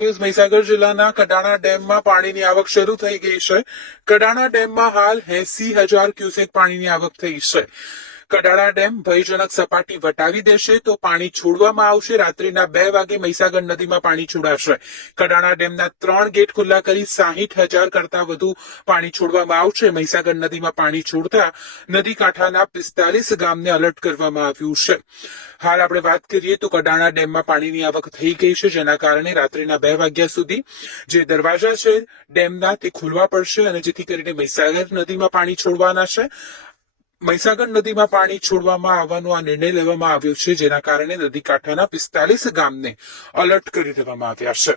News Mahisagar જિલ્લાના કડાણા ડેમમાં પાણીની આવક શરૂ થઈ ગઈ છે. કડાણા ડેમમાં હાલ એસી હજાર ક્યુસેક પાણીની આવક થઈ છે. કડાણા ડેમ ભયજનક સપાટી વટાવી દેશે તો પાણી છોડવામાં આવશે. રાત્રિના બે વાગે મહીસાગર નદીમાં પાણી છોડાશે. કડાણા ડેમના ત્રણ ગેટ ખુલ્લા કરી સાહીઠ હજાર કરતા વધુ પાણી છોડવામાં આવશે. મહીસાગર નદીમાં પાણી છોડતા નદી કાંઠાના પિસ્તાલીસ ગામને અલર્ટ કરવામાં આવ્યું છે. હાલ આપણે વાત કરીએ તો કડાણા ડેમમાં પાણીની આવક થઈ ગઈ છે, જેના કારણે રાત્રિના બે વાગ્યા સુધી જે દરવાજા છે ડેમના તે ખોલવા પડશે અને જેથી કરીને મહીસાગર નદીમાં પાણી છોડવાના છે. મહીસાગર નદીમાં પાણી છોડવામાં આવવાનો આ નિર્ણય લેવામાં આવ્યો છે, જેના કારણે નદી કાંઠાના પિસ્તાલીસ ગામને અલર્ટ કરી દેવામાં આવ્યા છે.